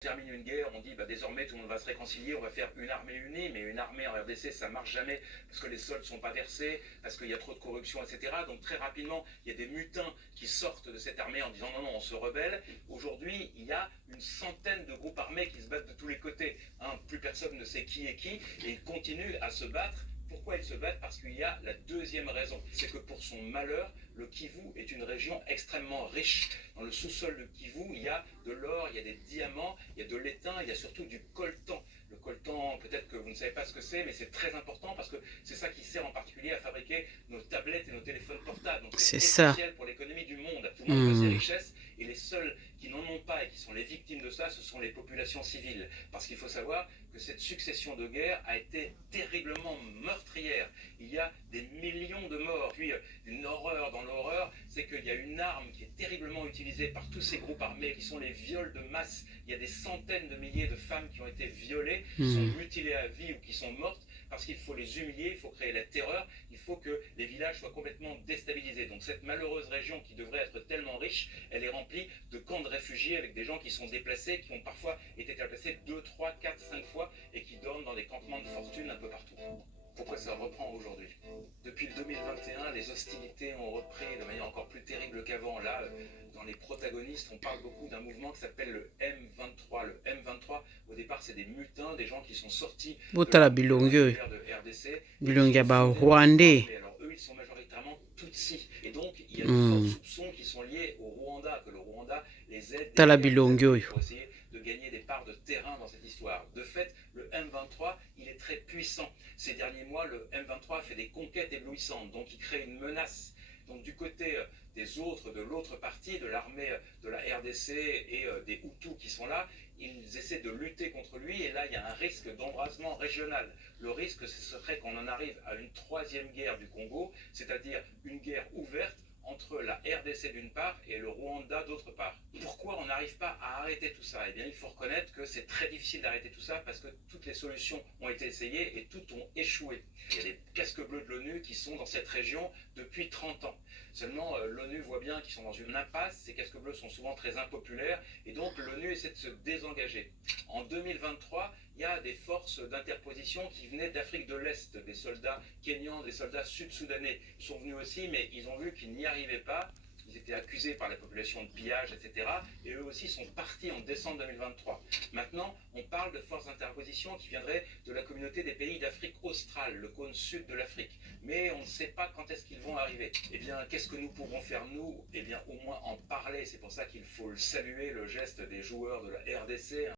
Termine une guerre, on dit bah, désormais tout le monde va se réconcilier, on va faire une armée unie, mais une armée en RDC ça marche jamais parce que les soldes ne sont pas versés, parce qu'il y a trop de corruption, etc. Donc très rapidement, il y a des mutins qui sortent de cette armée en disant non, non, on se rebelle. Aujourd'hui, il y a une centaine de groupes armés qui se battent de tous les côtés. Hein. Plus personne ne sait qui est qui, et ils continuent à se battre. Pourquoi ils se battent? Parce qu'il y a la deuxième raison, c'est que pour son malheur, le Kivu est une région extrêmement riche. Dans le sous-sol de Kivu, il y a de l'or, il y a des diamants, il y a de l'étain, il y a surtout du coltan. Le coltan, peut-être que vous ne savez pas ce que c'est, mais c'est très important parce que c'est ça qui sert en particulier à fabriquer nos tablettes et nos téléphones portables. Donc c'est essentiel pour l'économie du monde. Tout le monde veut ces richesses et les seuls qui n'en ont pas et qui sont les victimes de ça, ce sont les populations civiles. Parce qu'il faut savoir que cette succession de guerres a été terriblement meurtrière. Il y a des millions de morts. Puis une horreur dans l'horreur, c'est qu'il y a une arme qui est terriblement utilisée par tous ces groupes armés qui sont les viols de masse. Il y a des centaines de milliers de femmes qui ont été violées, qui sont mutilées à vie ou qui sont mortes parce qu'il faut les humilier, il faut créer la terreur, il faut que les villages soient complètement déstabilisés. Donc cette malheureuse région qui devrait être tellement riche, elle est remplie de camps de réfugiés avec des gens qui sont déplacés, qui ont parfois été déplacés 2, 3, 4, 5 fois et qui dorment dans des campements de fortune un peu partout. Pourquoi ça reprend aujourd'hui? Depuis le 2021, les hostilités ont repris de manière encore plus terrible qu'avant. Là, dans les protagonistes, on parle beaucoup d'un mouvement qui s'appelle le M23. Le M23, au départ, c'est des mutins, des gens qui sont sortis de la guerre de RDC. Alors eux, ils sont majoritairement Tutsis. Et donc, il y a de forts soupçons qui sont liés au Rwanda, que le Rwanda les aide pour essayer de gagner des parts de terrain dans cette histoire. De fait, le M23, il est très puissant. Ces derniers mois, le M23 a fait des conquêtes éblouissantes, donc il crée une menace. Donc du côté des autres, de l'autre partie, de l'armée de la RDC et des Hutus qui sont là, ils essaient de lutter contre lui et là il y a un risque d'embrasement régional. Le risque, ce serait qu'on en arrive à une troisième guerre du Congo, c'est-à-dire une guerre ouverte entre la RDC d'une part et le Rwanda d'autre part. Pourquoi on n'arrive pas à arrêter tout ça? Eh bien, il faut reconnaître que c'est très difficile d'arrêter tout ça parce que toutes les solutions ont été essayées et toutes ont échoué. Il y a des casques bleus de l'ONU qui sont dans cette région depuis 30 ans. Seulement, l'ONU voit bien qu'ils sont dans une impasse, ces casques bleus sont souvent très impopulaires et donc l'ONU essaie de se désengager. En 2023, il y a des forces d'interposition qui venaient d'Afrique de l'Est, des soldats kenyans, des soldats sud-soudanais. Ils sont venus aussi, mais ils ont vu qu'ils n'y arrivaient pas. Ils étaient accusés par la population de pillage, etc. Et eux aussi sont partis en décembre 2023. Maintenant, on parle de forces d'interposition qui viendraient de la communauté des pays d'Afrique australe, le cône sud de l'Afrique. Mais on ne sait pas quand est-ce qu'ils vont arriver. Eh bien, qu'est-ce que nous pourrons faire, nous? Eh bien, au moins en parler. C'est pour ça qu'il faut saluer le geste des joueurs de la RDC.